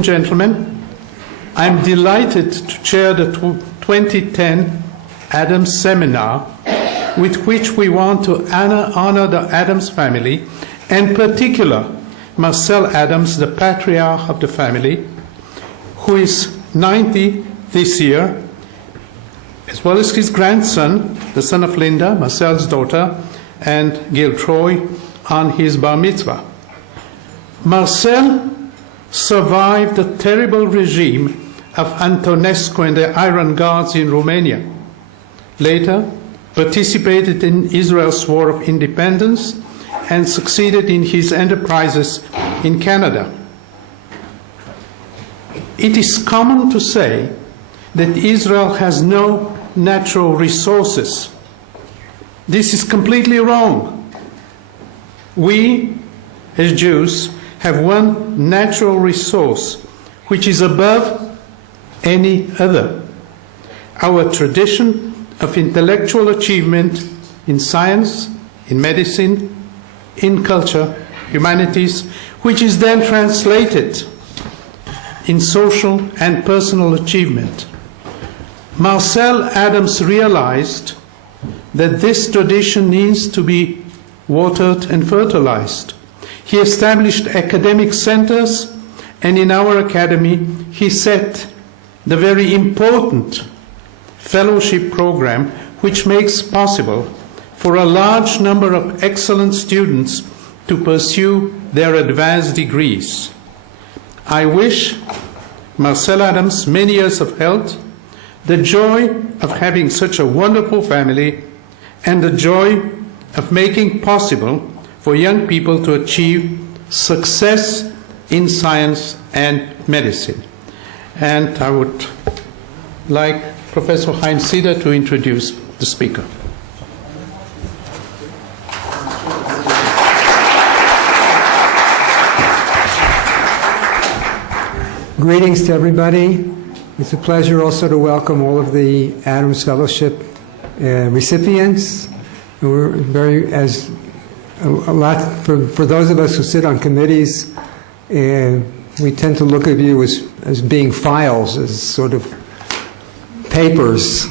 and gentlemen, I'm delighted to chair the 2010 Adams Seminar, with which we want to honor the Adams family, and in particular Marcel Adams, the patriarch of the family, who is 90 this year, as well as his grandson, the son of Linda, Marcel's daughter, and Gil Troy, on his bar mitzvah. Marcel survived the terrible regime of Antonescu and the Iron Guards in Romania. Later, participated in Israel's War of Independence and succeeded in his enterprises in Canada. It is common to say that Israel has no natural resources. This is completely wrong. We, as Jews, have one natural resource which is above any other: our tradition of intellectual achievement in science, in medicine, in culture, humanities, which is then translated in social and personal achievement. Marcel Adams realized that this tradition needs to be watered and fertilized. He established academic centers, and in our academy he set the very important fellowship program which makes possible for a large number of excellent students to pursue their advanced degrees. I wish Marcel Adams many years of health, the joy of having such a wonderful family, and the joy of making possible for young people to achieve success in science and medicine. And I would like Professor Chaim Cedar to introduce the speaker. Greetings to everybody. It's a pleasure also to welcome all of the Adams Fellowship recipients. We're for those of us who sit on committees, we tend to look at you as being files, as sort of papers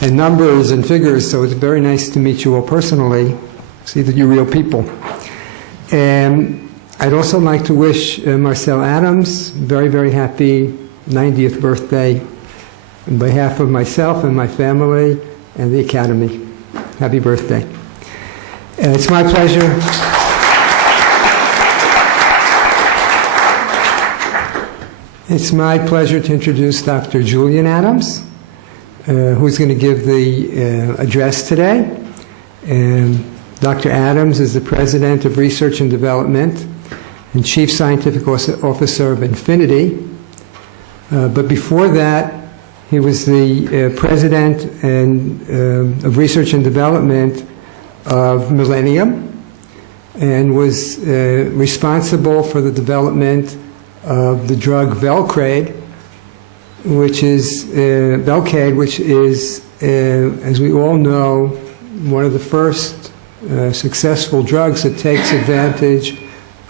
and numbers and figures, so it's very nice to meet you all personally, see that you're real people. And I'd also like to wish Marcel Adams very, very happy 90th birthday on behalf of myself and my family and the Academy. Happy birthday. It's my pleasure. It's my pleasure to introduce Dr. Julian Adams, who's going to give the address today. Dr. Adams is the President of Research and Development and Chief Scientific Officer of Infinity. But before that, he was the President of Research and Development of Millennium, and was responsible for the development of the drug Velcade, which is as we all know, one of the first successful drugs that takes advantage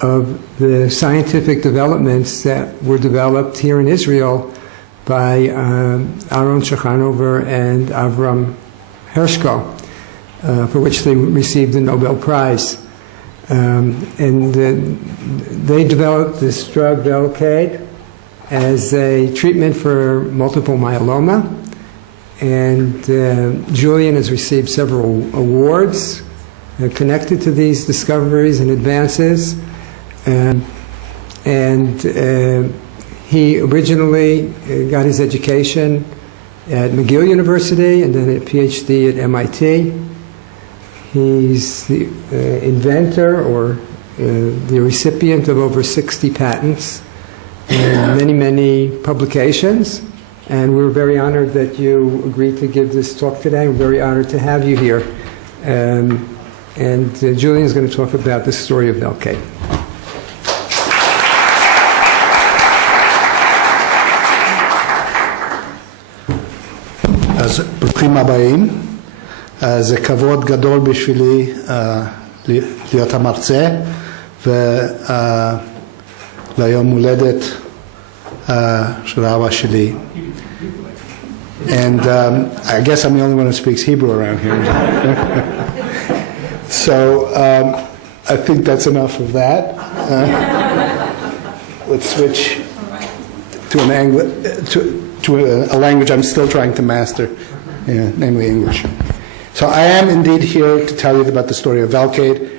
of the scientific developments that were developed here in Israel by Aaron Shachanover and Avram Hershko, for which they received the Nobel Prize. They developed this drug Velcade as a treatment for multiple myeloma, and Julian has received several awards connected to these discoveries and advances. He originally got his education at McGill University and then a PhD at MIT. He's the inventor or the recipient of over 60 patents and many, many publications. And we're very honored that you agreed to give this talk today. We're very honored to have you here. And Julian is going to talk about the story of Velcade. אז ברוכים הבאים. זה כבוד גדול בשבילי להיות המרצה, וליום הולדת של אבא שלי. And I guess I'm the only one who speaks Hebrew around here. So I think that's enough of that. Let's switch to a language I'm still trying to master, namely English. So I am indeed here to tell you about the story of Velcade.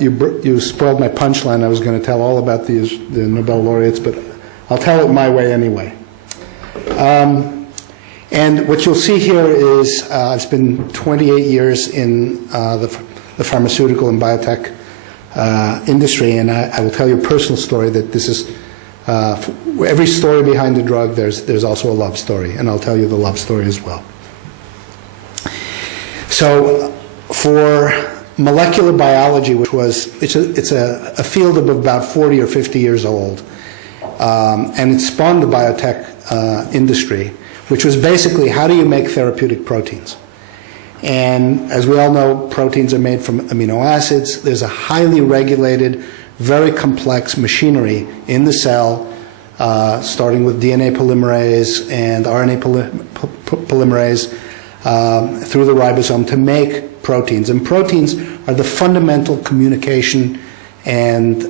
You spoiled my punchline. I was going to tell all about the Nobel laureates, but I'll tell it my way anyway. And what you'll see here is I've spent 28 years in the pharmaceutical and biotech industry, and I will tell you a personal story that this is, every story behind the drug, there's also a love story, and I'll tell you the love story as well. So for molecular biology, which was, it's a field of about 40 or 50 years old, and it spawned the biotech industry, which was basically how do you make therapeutic proteins. And as we all know, proteins are made from amino acids. There's a highly regulated, very complex machinery in the cell, starting with DNA polymerase and RNA polymerase through the ribosome to make proteins. And proteins are the fundamental communication and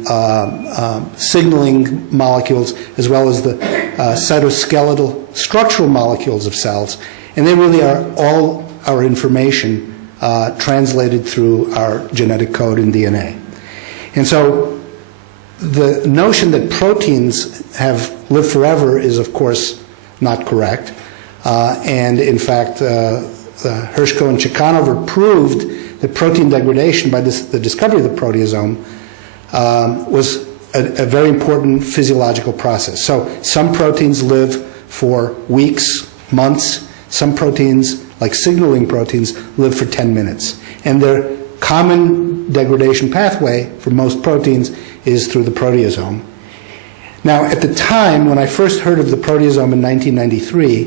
signaling molecules, as well as the cytoskeletal structural molecules of cells. And they really are all our information translated through our genetic code in DNA. And so the notion that proteins have lived forever is, of course, not correct. And in fact, Hershko and Chekanover proved that protein degradation by the discovery of the proteasome was a very important physiological process. So some proteins live for weeks, months. Some proteins, like signaling proteins, live for 10 minutes. And their common degradation pathway for most proteins is through the proteasome. Now, at the time, when I first heard of the proteasome in 1993,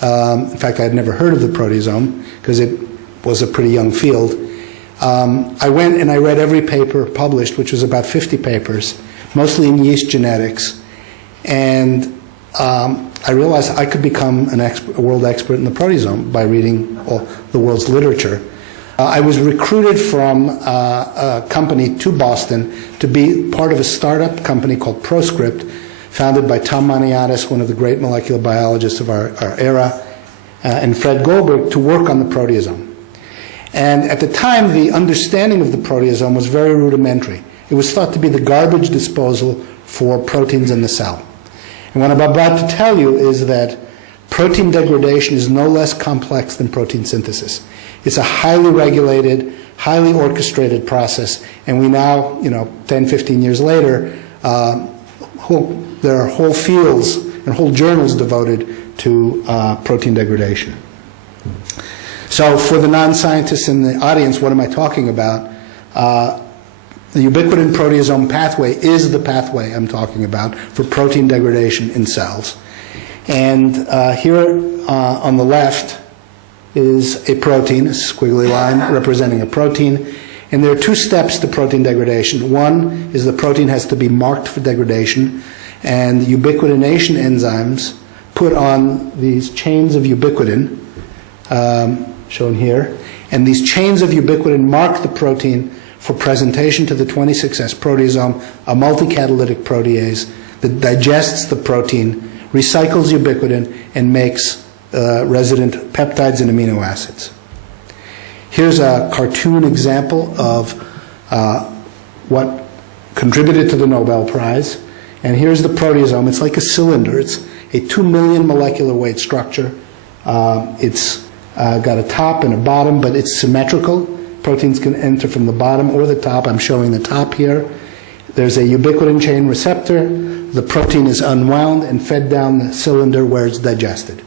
in fact, I had never heard of the proteasome because it was a pretty young field, I went and I read every paper published, which was about 50 papers, mostly in yeast genetics, and I realized I could become a world expert in the proteasome by reading all the world's literature. I was recruited from a company to Boston to be part of a startup company called Proscript, founded by Tom Maniatis, one of the great molecular biologists of our era, and Fred Goldberg, to work on the proteasome. And at the time, the understanding of the proteasome was very rudimentary. It was thought to be the garbage disposal for proteins in the cell. And what I'm about to tell you is that protein degradation is no less complex than protein synthesis. It's a highly regulated, highly orchestrated process, and we now, 10, 15 years later, there are whole fields and whole journals devoted to protein degradation. So for the non-scientists in the audience, what am I talking about? The Ubiquitin-Proteasome Pathway is the pathway I'm talking about for protein degradation in cells. And here on the left is a protein, a squiggly line representing a protein. And there are two steps to protein degradation. One is the protein has to be marked for degradation, and the ubiquitination enzymes put on these chains of ubiquitin, shown here, and these chains of ubiquitin mark the protein for presentation to the 26S proteasome, a multicatalytic protease that digests the protein, recycles ubiquitin, and makes resident peptides and amino acids. Here's a cartoon example of what contributed to the Nobel Prize. And here's the proteasome. It's like a cylinder. It's a 2 million molecular weight structure. It's got a top and a bottom, but it's symmetrical. Proteins can enter from the bottom or the top. I'm showing the top here. There's a ubiquitin chain receptor. The protein is unwound and fed down the cylinder where it's digested.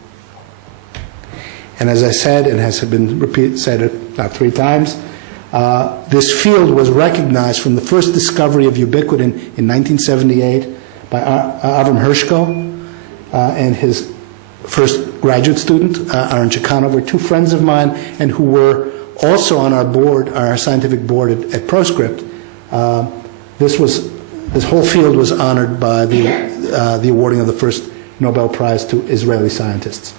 And as I said, and has been said about 3 times, this field was recognized from the first discovery of ubiquitin in 1978 by Avram Hershko and his first graduate student, Aaron Chekanover, 2 friends of mine, and who were also on our board, our scientific board at Proscript. This whole field was honored by the awarding of the first Nobel Prize to Israeli scientists.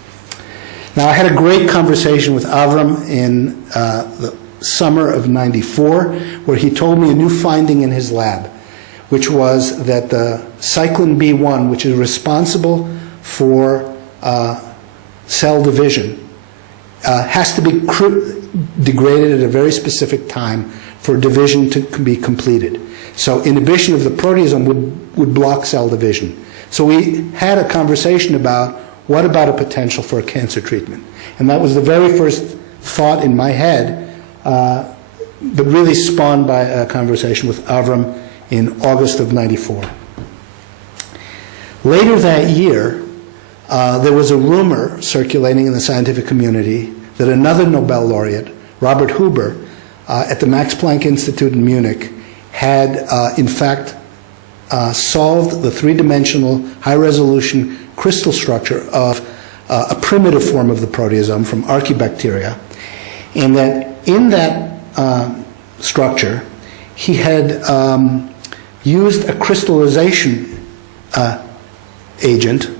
Now, I had a great conversation with Avram in the summer of '94, where he told me a new finding in his lab, which was that the cyclin B1, which is responsible for cell division, has to be degraded at a very specific time for division to be completed. So inhibition of the proteasome would block cell division. So we had a conversation about what about a potential for a cancer treatment. And that was the very first thought in my head, but really spawned by a conversation with Avram in August of '94. Later that year, there was a rumor circulating in the scientific community that another Nobel laureate, Robert Huber, at the Max Planck Institute in Munich, had in fact solved the three-dimensional high-resolution crystal structure of a primitive form of the proteasome from archaebacteria, and that in that structure he had used a crystallization agent,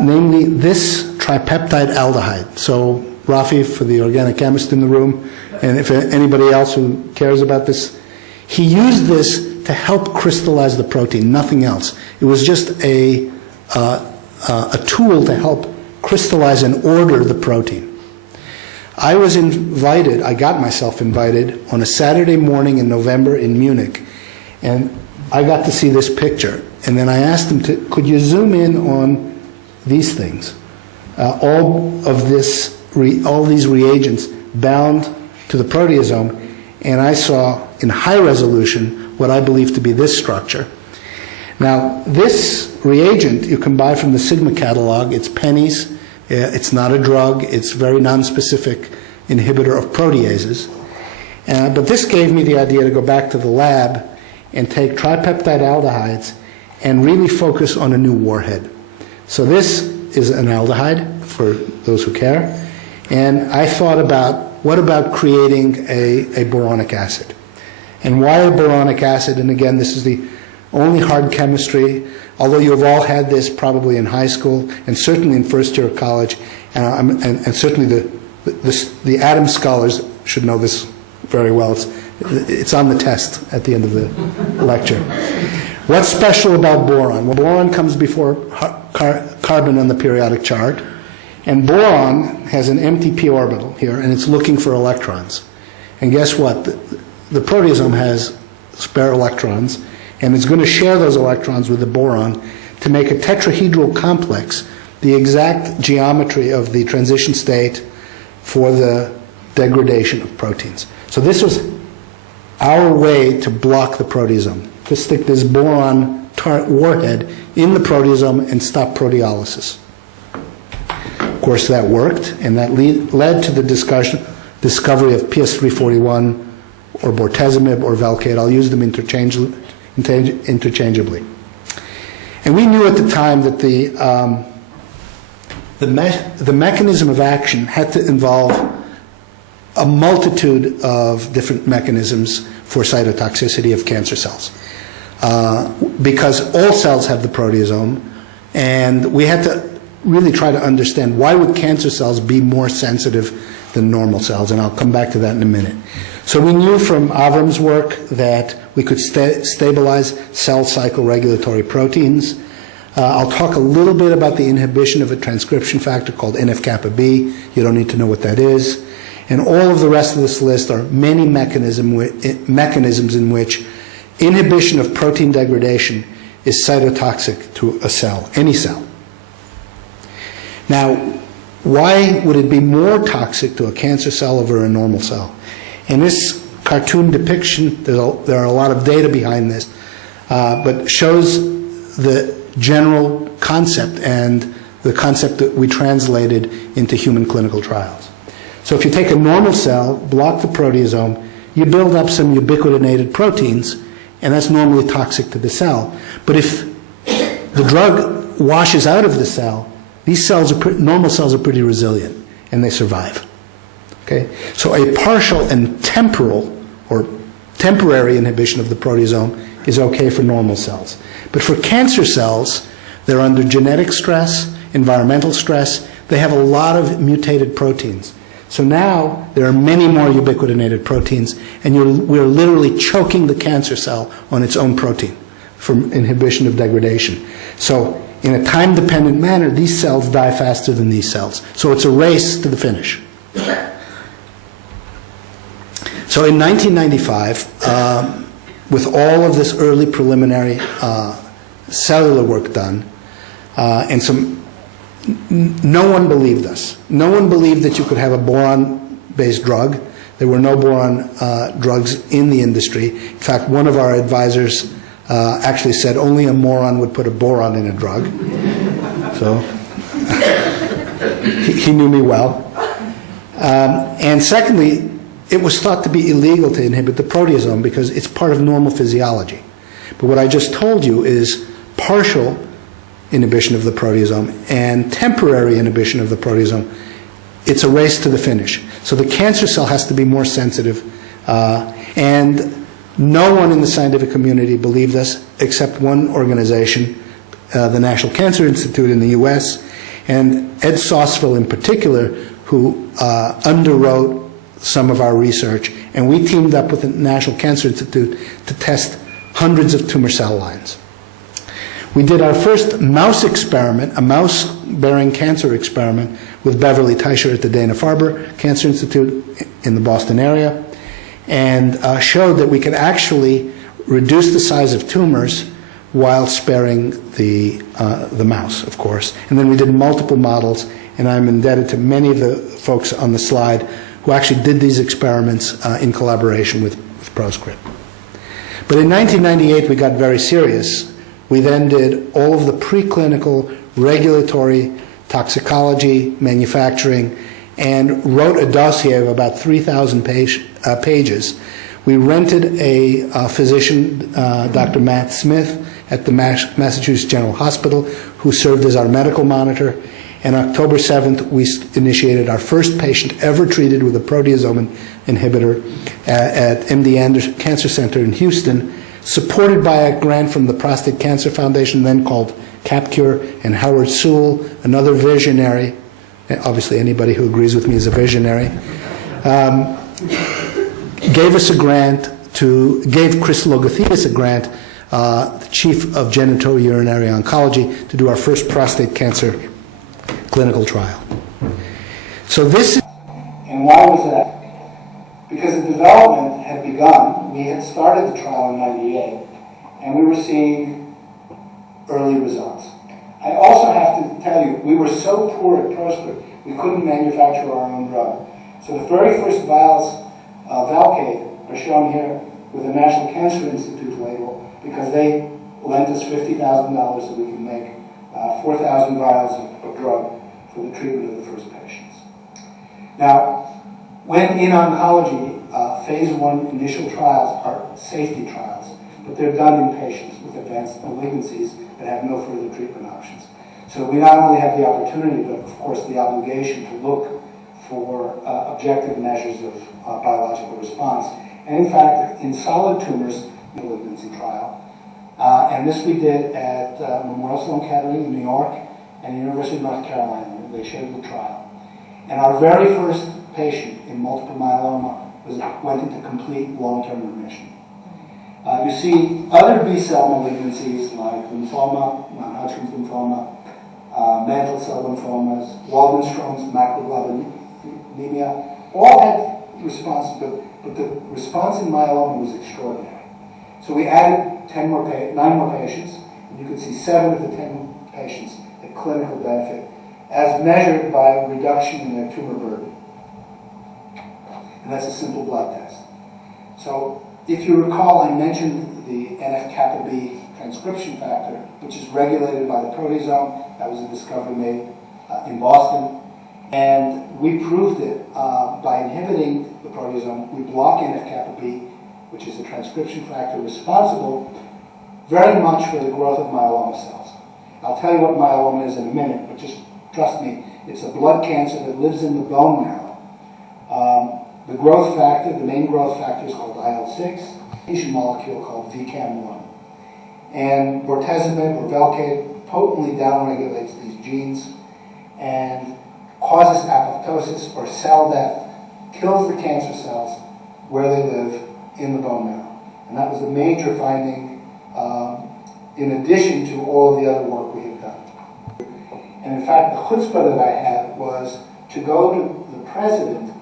namely this tripeptide aldehyde. So, Rafi, for the organic chemist in the room, and if anybody else who cares about this, he used this to help crystallize the protein, nothing else. It was just a tool to help crystallize and order the protein. I got myself invited on a Saturday morning in November in Munich, and I got to see this picture. And then I asked him could you zoom in on these things? All these reagents bound to the proteasome, and I saw in high resolution what I believe to be this structure. Now, this reagent you can buy from the Sigma catalog. It's pennies. It's not a drug. It's very nonspecific inhibitor of proteases. But this gave me the idea to go back to the lab and take tripeptide aldehydes and really focus on a new warhead. So this is an aldehyde, for those who care. And I thought about, what about creating a boronic acid? And why a boronic acid? And again, this is the only hard chemistry, although you have all had this probably in high school and certainly in first year of college, and certainly the Adams scholars should know this very well. It's on the test at the end of the lecture. What's special about boron? Well, boron comes before carbon on the periodic chart, and boron has an empty p orbital here, and it's looking for electrons. And guess what? The proteasome has spare electrons, and it's going to share those electrons with the boron to make a tetrahedral complex, the exact geometry of the transition state for the degradation of proteins. So this was our way to block the proteasome, to stick this boron warhead in the proteasome and stop proteolysis. Of course, that worked, and that led to the discovery of PS341 or bortezomib or Velcade. I'll use them interchangeably. And we knew at the time that the mechanism of action had to involve a multitude of different mechanisms for cytotoxicity of cancer cells. Because all cells have the proteasome, and we had to really try to understand why would cancer cells be more sensitive than normal cells, and I'll come back to that in a minute. So we knew from Avram's work that we could stabilize cell cycle regulatory proteins. I'll talk a little bit about the inhibition of a transcription factor called NF-kappa B. You don't need to know what that is. And all of the rest of this list are many mechanisms in which inhibition of protein degradation is cytotoxic to a cell, any cell. Now, why would it be more toxic to a cancer cell over a normal cell? In this cartoon depiction, there are a lot of data behind this, but shows the general concept and the concept that we translated into human clinical trials. So if you take a normal cell, block the proteasome, you build up some ubiquitinated proteins, and that's normally toxic to the cell. But if the drug washes out of the cell, these cells normal cells are pretty resilient, and they survive. Okay? So a partial and temporal or temporary inhibition of the proteasome is okay for normal cells. But for cancer cells, They're under genetic stress, environmental stress. They have a lot of mutated proteins. So now there are many more ubiquitinated proteins, and we're literally choking the cancer cell on its own protein from inhibition of degradation. So in a time-dependent manner, these cells die faster than these cells. So it's a race to the finish. So in 1995, with all of this early preliminary cellular work done, no one believed us. No one believed that you could have a boron-based drug. There were no boron drugs in the industry. In fact, one of our advisors actually said only a moron would put a boron in a drug. So he knew me well. And secondly, it was thought to be illegal to inhibit the proteasome because it's part of normal physiology. But what I just told you is partial inhibition of the proteasome and temporary inhibition of the proteasome. It's a race to the finish. So the cancer cell has to be more sensitive, and no one in the scientific community believed us except one organization, the National Cancer Institute in the U.S., and Ed Sausville in particular, who underwrote some of our research, and we teamed up with the National Cancer Institute to test hundreds of tumor cell lines. We did our first mouse experiment, a mouse-bearing cancer experiment, with Beverly Teicher at the Dana-Farber Cancer Institute in the Boston area, and showed that we could actually reduce the size of tumors while sparing the mouse, of course. And then we did multiple models, and I'm indebted to many of the folks on the slide who actually did these experiments in collaboration with Proscript. But in 1998, we got very serious. We then did all of the preclinical, regulatory, toxicology, manufacturing, and wrote a dossier of about 3,000 pages. We rented a physician, Dr. Matt Smith, at the Massachusetts General Hospital, who served as our medical monitor. And October 7th, we initiated our first patient ever treated with a proteasome inhibitor at MD Anderson Cancer Center in Houston, supported by a grant from the Prostate Cancer Foundation, then called CapCure, and Howard Sewell, another visionary. Obviously, anybody who agrees with me is a visionary. Gave us a grant gave Chris Logothetis a grant, the chief of genitourinary oncology, to do our first prostate cancer clinical trial. So this is... And why was that? Because the development had begun. We had started the trial in '98, and we were seeing early results. I also have to tell you, we were so poor at Proscript, we couldn't manufacture our own drug. So the very first vials of Velcade are shown here with the National Cancer Institute label, because they lent us $50,000 so we can make 4,000 vials of drug for the treatment of the first patients. Now, when in oncology, phase 1 initial trials are safety trials, but they're done in patients with advanced malignancies that have no further treatment options. So we not only have the opportunity, but of course the obligation to look for objective measures of biological response. And in fact, in solid tumors, malignancy trial, and this we did at Memorial Sloan Kettering in New York and University of North Carolina. They showed the trial. And our very first patient in multiple myeloma went into complete long-term remission. You see other B-cell malignancies like lymphoma, non-Hodgkin's lymphoma, mantle cell lymphomas, Waldenstrom's macroglobulinemia, all had response, but the response in myeloma was extraordinary. So we added 9 more patients, and you can see 7 of the 10 patients had clinical benefit, as measured by reduction in their tumor burden. And that's a simple blood test. So if you recall, I mentioned the NF-kappa B transcription factor, which is regulated by the proteasome. That was a discovery made in Boston. And we proved it by inhibiting the proteasome. We block NF-kappa B, which is a transcription factor responsible very much for the growth of myeloma cells. I'll tell you what myeloma is in a minute, but just trust me, it's a blood cancer that lives in the bone marrow. The growth factor, the main growth factor is called IL-6, a molecule called VCAM1. And bortezomib or Velcade potently downregulates these genes and causes apoptosis or cell death, kills the cancer cells where they live in the bone marrow. And that was a major finding in addition to all of the other work we have done. And in fact, the chutzpah that I had was to go to the president,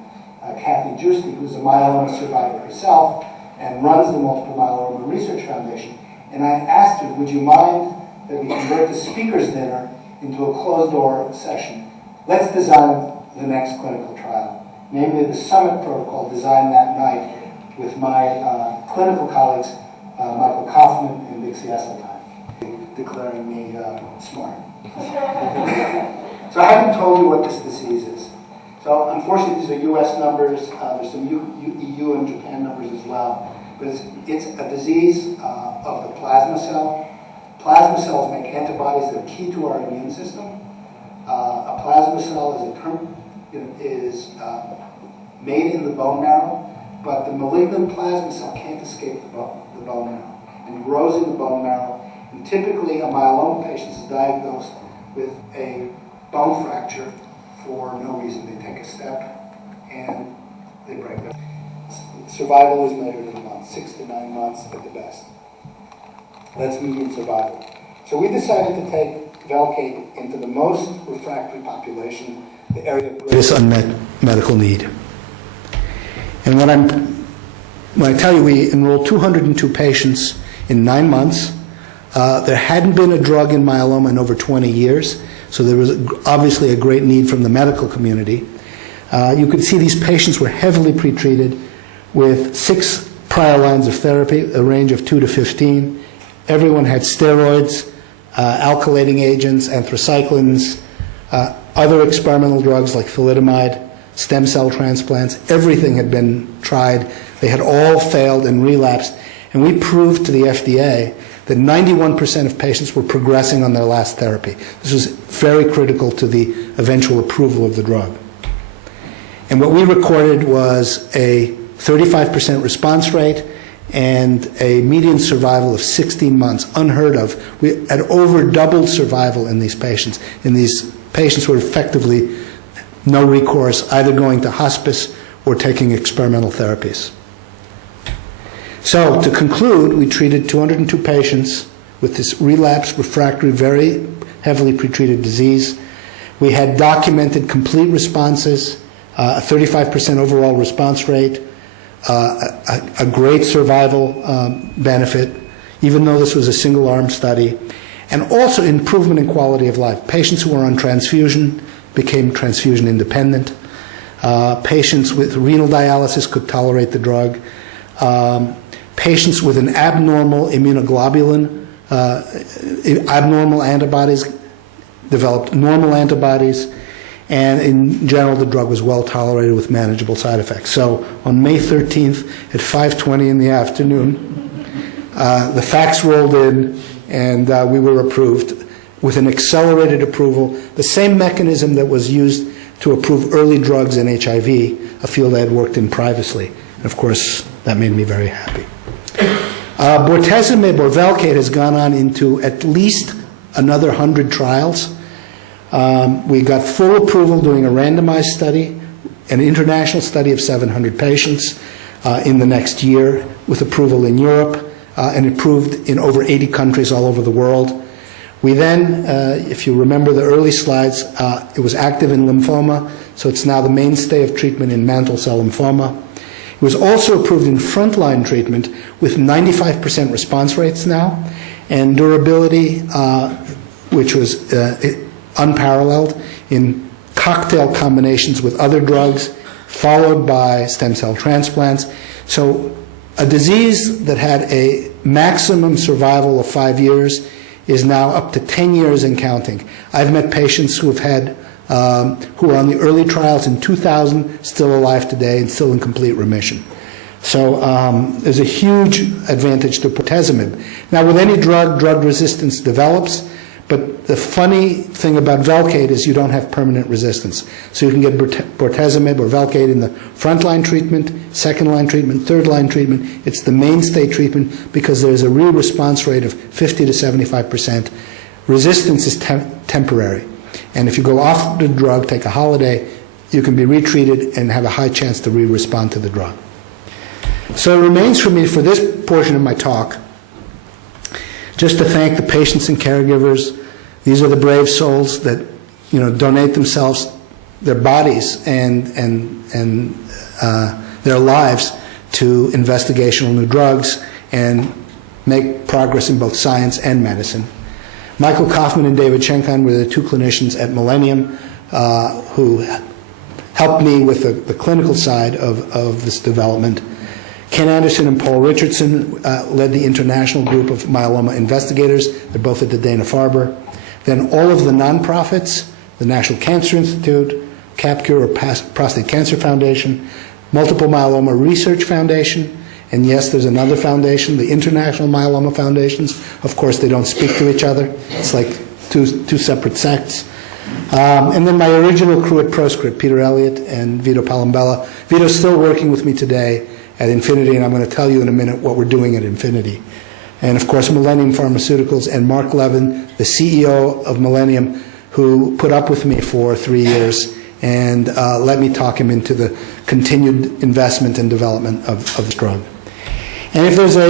Kathy Justi, who's a myeloma survivor herself and runs the Multiple Myeloma Research Foundation, and I asked her, would you mind that we convert the speaker's dinner into a closed-door session? Let's design the next clinical trial, namely the summit protocol designed that night with my clinical colleagues, Michael Kaufman and Dixie Esseltine, declaring me smart. So I haven't told you what this disease is. So unfortunately, these are U.S. numbers. There's some EU and Japan numbers as well. But it's a disease of the plasma cell. Plasma cells make antibodies that are key to our immune system. A plasma cell is made in the bone marrow, but the malignant plasma cell can't escape the bone marrow and grows in the bone marrow. And typically, a myeloma patient is diagnosed with a bone fracture for no reason. They take a step and they break it. Survival is measured in months, 6 to 9 months at the best. That's median survival. So we decided to take Velcade into the most refractory population, the area of greatest unmet medical need. And when I tell you we enrolled 202 patients in 9 months, there hadn't been a drug in myeloma in over 20 years, so there was obviously a great need from the medical community. You could see these patients were heavily pretreated with 6 prior lines of therapy, a range of 2 to 15. Everyone had steroids, alkylating agents, anthracyclines, other experimental drugs like thalidomide, stem cell transplants. Everything had been tried. They had all failed and relapsed. And we proved to the FDA that 91% of patients were progressing on their last therapy. This was very critical to the eventual approval of the drug. And what we recorded was a 35% response rate and a median survival of 16 months, unheard of. We had over doubled survival in these patients. In these patients who were effectively no recourse, either going to hospice or taking experimental therapies. So to conclude, we treated 202 patients with this relapsed, refractory, very heavily pretreated disease. We had documented complete responses, a 35% overall response rate, a great survival benefit, even though this was a single-arm study, and also improvement in quality of life. Patients who were on transfusion became transfusion independent. Patients with renal dialysis could tolerate the drug. Patients with an abnormal immunoglobulin, abnormal antibodies, developed normal antibodies, and in general the drug was well tolerated with manageable side effects. So on May 13th at 5:20 in the afternoon, the fax rolled in and we were approved with an accelerated approval, the same mechanism that was used to approve early drugs in HIV, a field I had worked in previously. And of course, that made me very happy. Bortezomib or Velcade has gone on into at least another 100 trials. We got full approval doing a randomized study, an international study of 700 patients in the next year, with approval in Europe and approved in over 80 countries all over the world. We then, if you remember the early slides, it was active in lymphoma, so it's now the mainstay of treatment in mantle cell lymphoma. It was also approved in frontline treatment with 95% response rates now, and durability, which was unparalleled in cocktail combinations with other drugs, followed by stem cell transplants. So a disease that had a maximum survival of 5 years is now up to 10 years and counting. I've met patients who have had, who were on the early trials in 2000, still alive today and still in complete remission. So there's a huge advantage to bortezomib. Now with any drug, drug resistance develops, but the funny thing about Velcade is you don't have permanent resistance. So you can get bortezomib or Velcade in the frontline treatment, second-line treatment, third-line treatment. It's the mainstay treatment because there's a real response rate of 50 to 75%, resistance is temporary. And if you go off the drug, take a holiday, you can be retreated and have a high chance to re-respond to the drug. So it remains for me, for this portion of my talk, just to thank the patients and caregivers. These are the brave souls that, donate themselves, their bodies and their lives to investigational new drugs and make progress in both science and medicine. Michael Kaufman and David Schenkein were the two clinicians at Millennium who helped me with the clinical side of this development. Ken Anderson and Paul Richardson led the international group of myeloma investigators. They're both at the Dana-Farber. Then all of the nonprofits, the National Cancer Institute, CAPCURE, or Prostate Cancer Foundation, Multiple Myeloma Research Foundation, and yes, there's another foundation, the International Myeloma Foundations. Of course, they don't speak to each other. It's like two separate sects. And then my original crew at Proscript, Peter Elliott and Vito Palambella. Vito's still working with me today at Infinity, and I'm going to tell you in a minute what we're doing at Infinity. And of course, Millennium Pharmaceuticals and Mark Levin, the CEO of Millennium, who put up with me for 3 years and let me talk him into the continued investment and development of the drug. And if there's a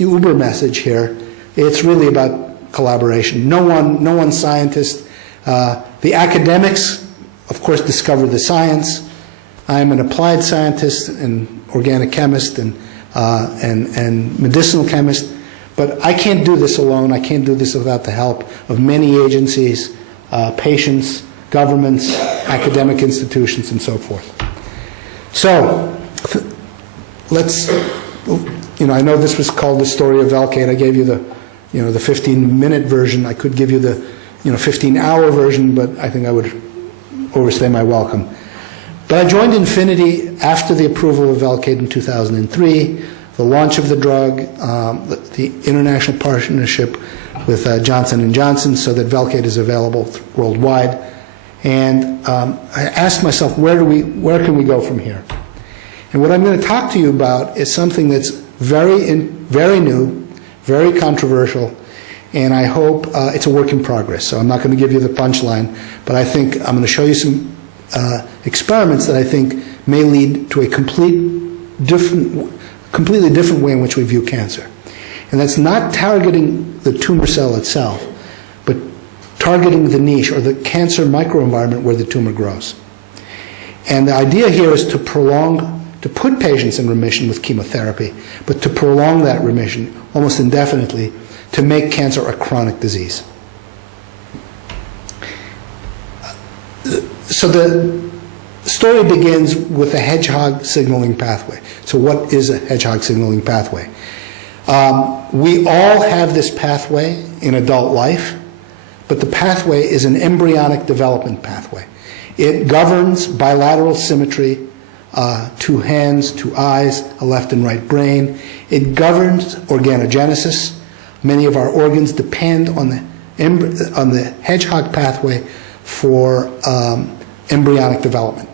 uber message here, it's really about collaboration. No one scientist. The academics, of course, discover the science. I'm an applied scientist and organic chemist and medicinal chemist, but I can't do this alone. I can't do this without the help of many agencies, patients, governments, academic institutions, and so forth. So, let's, I know this was called the Story of Velcade. I gave you the 15-minute version. I could give you the, 15-hour version, but I think I would overstay my welcome. But I joined Infinity after the approval of Velcade in 2003, the launch of the drug, the international partnership with Johnson & Johnson so that Velcade is available worldwide. And I asked myself, where can we go from here? And what I'm going to talk to you about is something that's very new, very controversial, and I hope it's a work in progress. So I'm not going to give you the punchline, but I think I'm going to show you some experiments that I think may lead to a completely different way in which we view cancer. And that's not targeting the tumor cell itself, but targeting the niche or the cancer microenvironment where the tumor grows. And the idea here is to put patients in remission with chemotherapy, but to prolong that remission almost indefinitely to make cancer a chronic disease. So the story begins with the Hedgehog signaling pathway. So what is a Hedgehog signaling pathway? We all have this pathway in adult life, but the pathway is an embryonic development pathway. It governs bilateral symmetry, 2 hands, 2 eyes, a left and right brain. It governs organogenesis. Many of our organs depend on the Hedgehog pathway for embryonic development.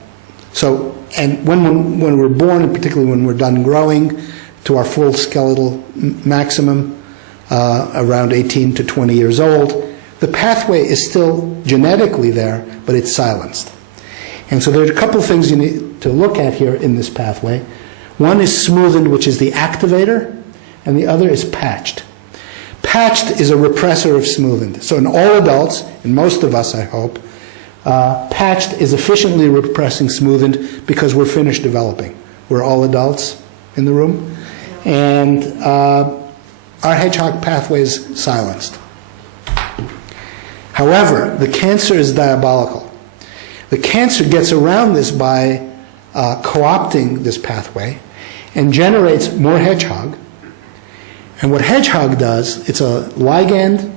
So, and when we're born, and particularly when we're done growing to our full skeletal maximum, around 18 to 20 years old, the pathway is still genetically there, but it's silenced. And so there's a couple of things you need to look at here in this pathway. One is smoothened, which is the activator, and the other is patched. Patched is a repressor of smoothened. So in all adults, in most of us I hope, patched is efficiently repressing smoothened because we're finished developing. We're all adults in the room. And our Hedgehog pathway is silenced. However, the cancer is diabolical. The cancer gets around this by co-opting this pathway and generates more Hedgehog. And what Hedgehog does, it's a ligand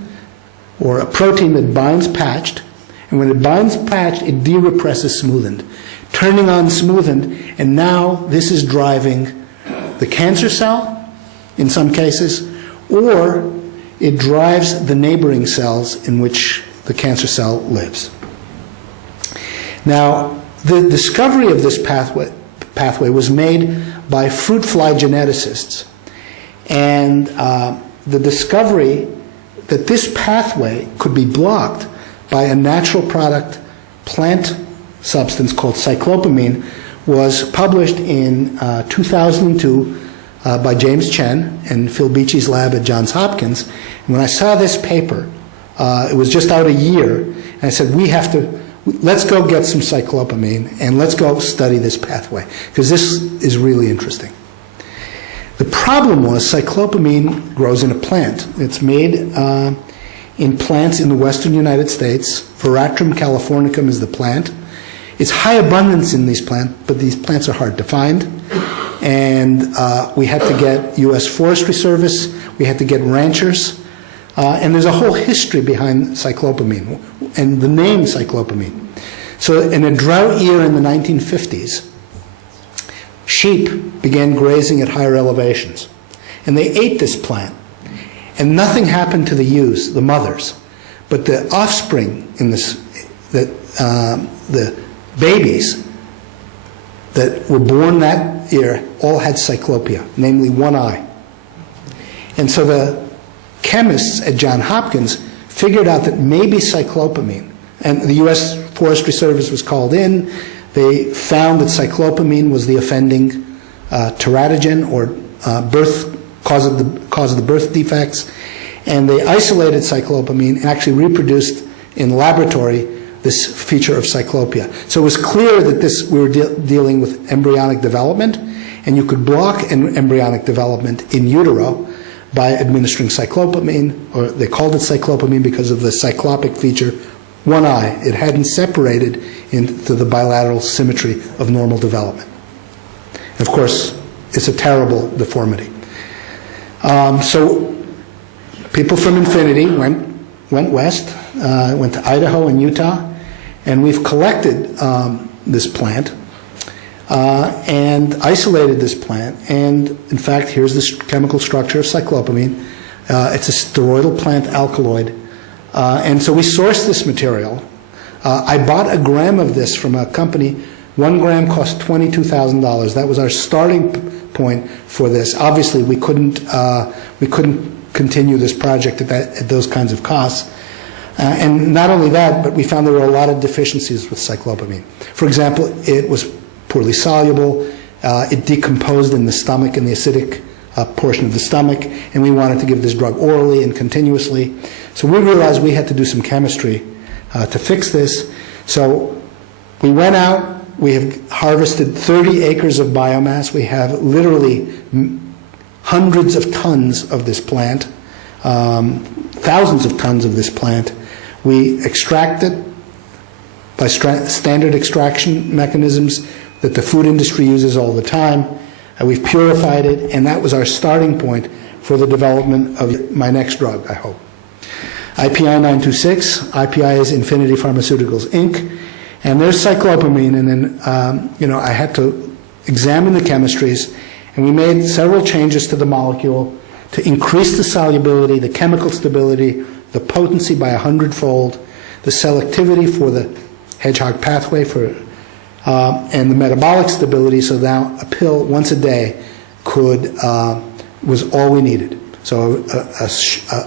or a protein that binds patched, and when it binds patched, it de-represses smoothened, turning on smoothened, and now this is driving the cancer cell, in some cases, or it drives the neighboring cells in which the cancer cell lives. Now, the discovery of this pathway was made by fruit fly geneticists. And the discovery that this pathway could be blocked by a natural product plant substance called cyclopamine was published in 2002 by James Chen and Phil Beachy's lab at Johns Hopkins. And when I saw this paper, it was just out a year, and I said, let's go get some cyclopamine and let's go study this pathway, because this is really interesting. The problem was cyclopamine grows in a plant. It's made in plants in the western United States. Veratrum californicum is the plant. It's high abundance in these plants, but these plants are hard to find. And we had to get U.S. Forestry Service, we had to get ranchers, and there's a whole history behind cyclopamine and the name cyclopamine. So in a drought year in the 1950s, sheep began grazing at higher elevations, and they ate this plant, and nothing happened to the ewes, the mothers, but the offspring in this, the babies that were born that year all had cyclopia, namely one eye. And so the chemists at Johns Hopkins figured out that maybe cyclopamine, and the U.S. Forestry Service was called in. They found that cyclopamine was the offending teratogen, or cause of the birth defects, and they isolated cyclopamine and actually reproduced in laboratory this feature of cyclopia. So it was clear that we were dealing with embryonic development, and you could block embryonic development in utero by administering cyclopamine, or they called it cyclopamine because of the cyclopic feature, one eye. It hadn't separated into the bilateral symmetry of normal development. Of course, it's a terrible deformity. So people from Infinity went west, went to Idaho and Utah, and we've collected this plant and isolated this plant. And in fact, here's the chemical structure of cyclopamine. It's a steroidal plant alkaloid. And so we sourced this material. I bought a gram of this from a company. 1 gram cost $22,000. That was our starting point for this. Obviously, we couldn't continue this project at those kinds of costs. And not only that, but we found there were a lot of deficiencies with cyclopamine. For example, it was poorly soluble. It decomposed in the stomach, in the acidic portion of the stomach, and we wanted to give this drug orally and continuously. So we realized we had to do some chemistry to fix this. So we went out. We have harvested 30 acres of biomass. We have literally hundreds of tons of this plant, thousands of tons of this plant. We extract it by standard extraction mechanisms that the food industry uses all the time. We've purified it, and that was our starting point for the development of my next drug, I hope. IPI 926, IPI is Infinity Pharmaceuticals, Inc., and there's cyclopamine, and then I had to examine the chemistries, and we made several changes to the molecule to increase the solubility, the chemical stability, the potency by 100-fold, the selectivity for the Hedgehog pathway, and the metabolic stability, so now a pill once a day was all we needed. So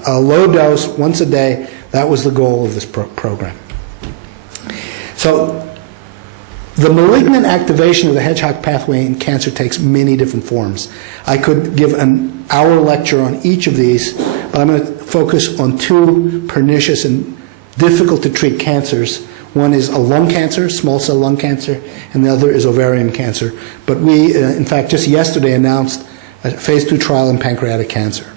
a low dose once a day, that was the goal of this program. So the malignant activation of the Hedgehog pathway in cancer takes many different forms. I could give an hour lecture on each of these, but I'm going to focus on 2 pernicious and difficult to treat cancers. One is a lung cancer, small cell lung cancer, and the other is ovarian cancer. But we, in fact, just yesterday announced a phase 2 trial in pancreatic cancer.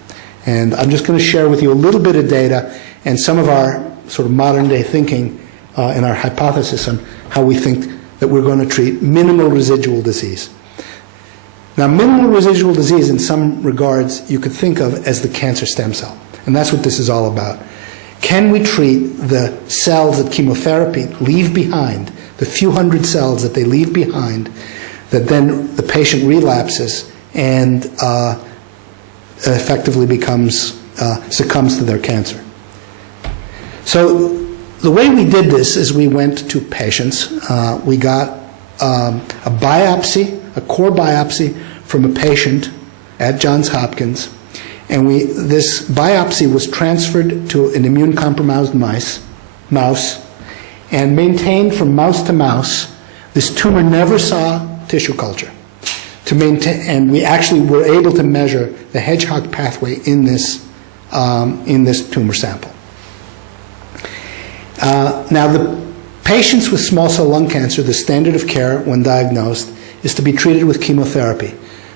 And I'm just going to share with you a little bit of data and some of our sort of modern day thinking and our hypothesis on how we think that we're going to treat minimal residual disease. Now, minimal residual disease in some regards you could think of as the cancer stem cell. And that's what this is all about. Can we treat the cells that chemotherapy leave behind, the few hundred cells that they leave behind, that then the patient relapses and effectively succumbs to their cancer? So the way we did this is we went to patients. We got a biopsy, a core biopsy from a patient at Johns Hopkins, And this biopsy was transferred to an immune-compromised mouse, and maintained from mouse to mouse. This tumor never saw tissue culture. And we actually were able to measure the Hedgehog pathway in this tumor sample. Now, the patients with small cell lung cancer, the standard of care when diagnosed is to be treated with chemotherapy.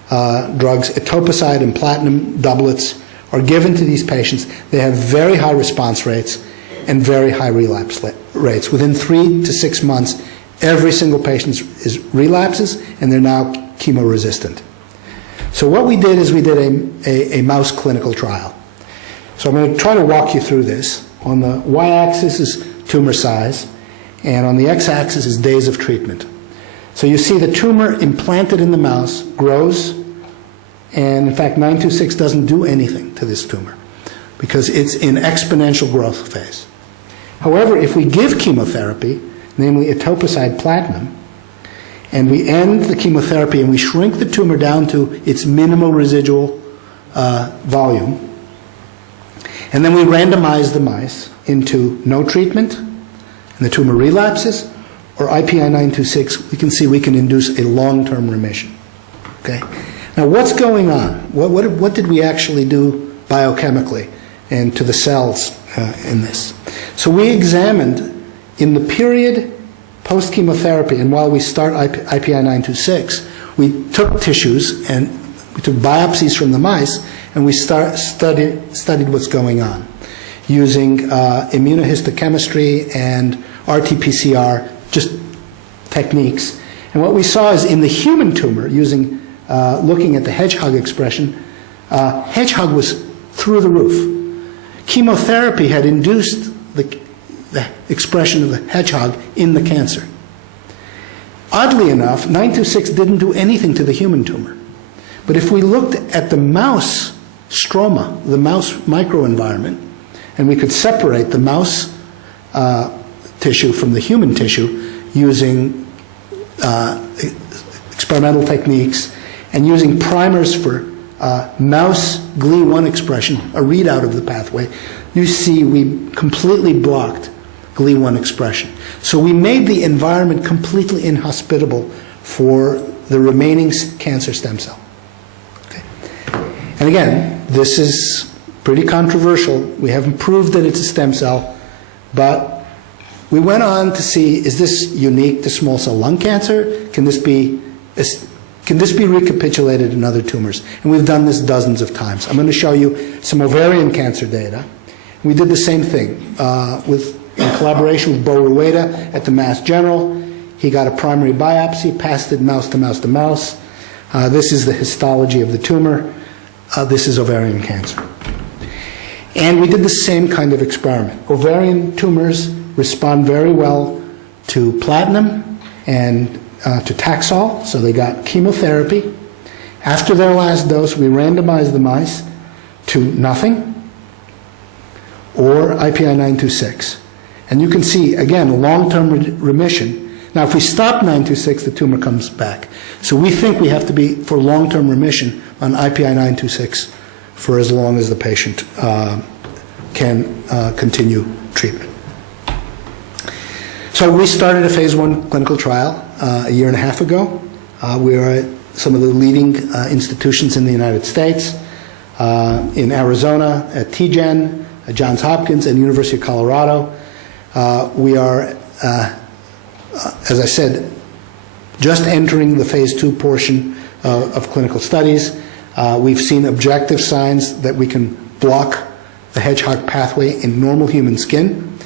Drugs, etoposide and platinum doublets, are given to these patients. They have very high response rates and very high relapse rates. Within 3 to 6 months, every single patient relapses, and they're now chemo-resistant. So what we did is we did a mouse clinical trial. So I'm going to try to walk you through this. On the y-axis is tumor size, and on the x-axis is days of treatment. So you see the tumor implanted in the mouse grows, and in fact 926 doesn't do anything to this tumor because it's in exponential growth phase. However, if we give chemotherapy, namely etoposide platinum, and we end the chemotherapy and we shrink the tumor down to its minimal residual volume, and then we randomize the mice into no treatment, and the tumor relapses, or IPI-926, we can see we can induce a long-term remission. Okay? Now, what's going on? What did we actually do biochemically and to the cells in this? So we examined in the period post-chemotherapy, and while we start IPI-926, we took tissues and we took biopsies from the mice, and we studied what's going on using immunohistochemistry and RT-PCR, just techniques. And what we saw is in the human tumor, looking at the Hedgehog expression, Hedgehog was through the roof. Chemotherapy had induced the expression of the Hedgehog in the cancer. Oddly enough, 926 didn't do anything to the human tumor. But if we looked at the mouse stroma, the mouse microenvironment, and we could separate the mouse tissue from the human tissue using experimental techniques and using primers for mouse GLI1 expression, a readout of the pathway, you see we completely blocked GLI1 expression. So we made the environment completely inhospitable for the remaining cancer stem cell. Okay. And again, this is pretty controversial. We haven't proved that it's a stem cell, but we went on to see, is this unique to small cell lung cancer? Can this be recapitulated in other tumors? And we've done this dozens of times. I'm going to show you some ovarian cancer data. We did the same thing in collaboration with Bo Rueda at the Mass General. He got a primary biopsy, passed it mouse to mouse to mouse. This is the histology of the tumor. This is ovarian cancer. And we did the same kind of experiment. Ovarian tumors respond very well to platinum and to Taxol, so they got chemotherapy. After their last dose, we randomized the mice to nothing or IPI-926. And you can see, again, long-term remission. Now, if we stop 926, the tumor comes back. So we think we have to be for long-term remission on IPI-926 for as long as the patient can continue treatment. So we started a phase 1 clinical trial a year and a half ago. We are at some of the leading institutions in the United States, in Arizona at TGen, at Johns Hopkins, and University of Colorado. We are, as I said, just entering the phase 2 portion of clinical studies. We've seen objective signs that we can block the Hedgehog pathway in normal human skin,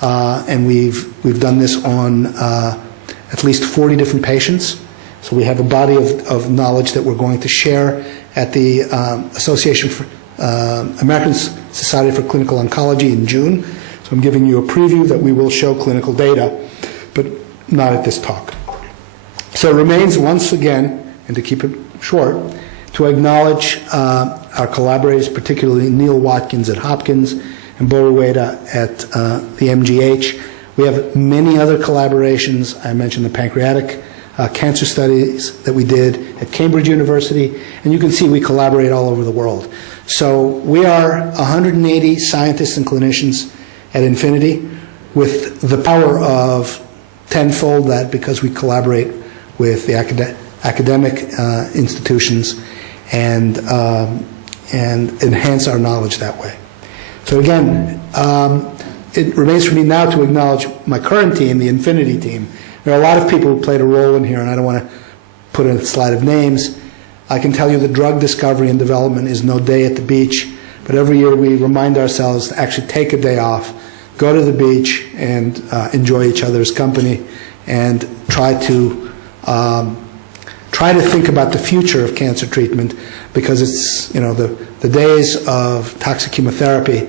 and we've done this on at least 40 different patients. So we have a body of knowledge that we're going to share at the American Society for Clinical Oncology in June. So I'm giving you a preview that we will show clinical data, but not at this talk. So it remains once again, and to keep it short, to acknowledge our collaborators, particularly Neil Watkins at Hopkins and Bo Rueda at the MGH. We have many other collaborations. I mentioned the Pancreatic cancer studies that we did at Cambridge University, and you can see we collaborate all over the world. So we are 180 scientists and clinicians at Infinity with the power of tenfold that, because we collaborate with the academic institutions and enhance our knowledge that way. So again, it remains for me now to acknowledge my current team, the Infinity team. There are a lot of people who played a role in here, and I don't want to put in a slide of names. I can tell you the drug discovery and development is no day at the beach, but every year we remind ourselves to actually take a day off, go to the beach, and enjoy each other's company, and try to think about the future of cancer treatment, because it's, the days of toxic chemotherapy,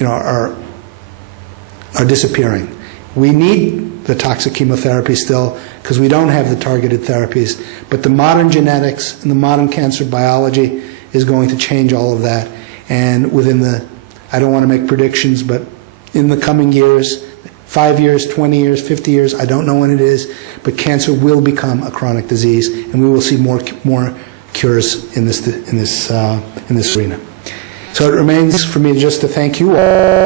are disappearing. We need the toxic chemotherapy still, because we don't have the targeted therapies, but the modern genetics and the modern cancer biology is going to change all of that. And I don't want to make predictions, but in the coming years, 5 years, 20 years, 50 years, I don't know when it is, but cancer will become a chronic disease, and we will see more cures in this arena. So it remains for me just to thank you all.